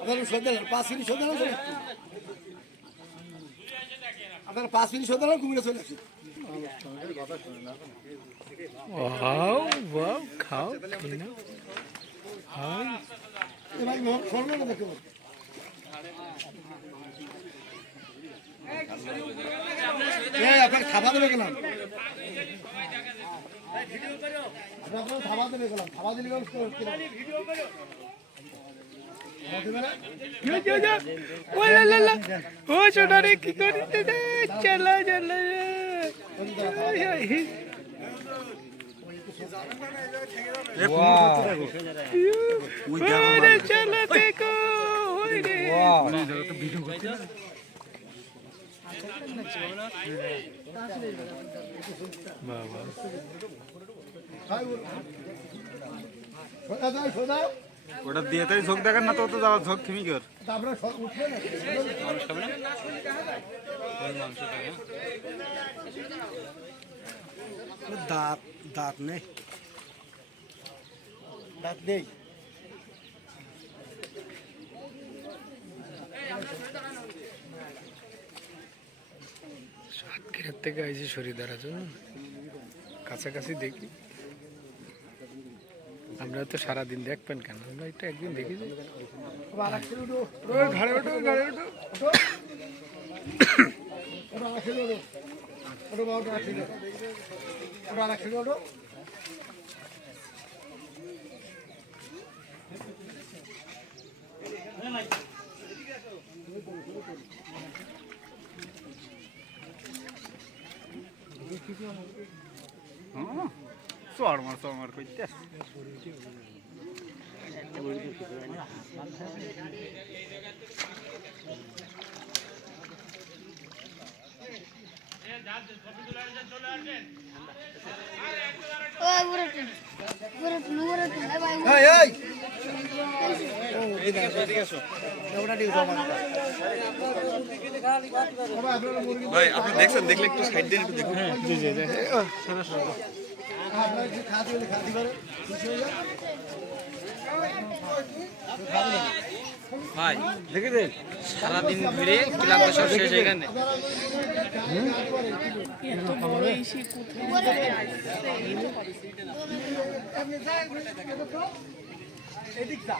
আপনার সন্ধ্যা 5 মিনিট সন্ধ্যা চলে আসছে আপনার 5 মিনিট সন্ধ্যা কুমিরে চলে আসছে ওয়াও ওয়াও খাও কিনা হাই এ ভাই সরবে না দেখো আপনার খাবার দেবে গেলাম আপনার খাবার দেবে গেলাম খাবার দিলে ও ছোটা রে কি করি চলা চলা চলো দেখো ওটা দিয়ে তাই ঝোঁক দেখেন না তো তো যাওয়ার ঝোঁক তুমি কর দাঁত দাঁত নেই দাঁত নেই সাতক্ষীরার থেকে আইছি শরীদার জন্য কাছাকাছি দেখি আমরা তো সারাদিন দেখবেন কেন আমরা এটা একদিন দেখি ঘাড়ে ওঠো ঘাড়ে ওঠো চড়মার করতে ভাই আপনি দেখছেন দেখলে একটু সাইড দিয়ে একটু দেখুন ভাই দেখেছেন সারাদিন ঘুরে ক্লান্ত সব শেষ এখানে এদিকটা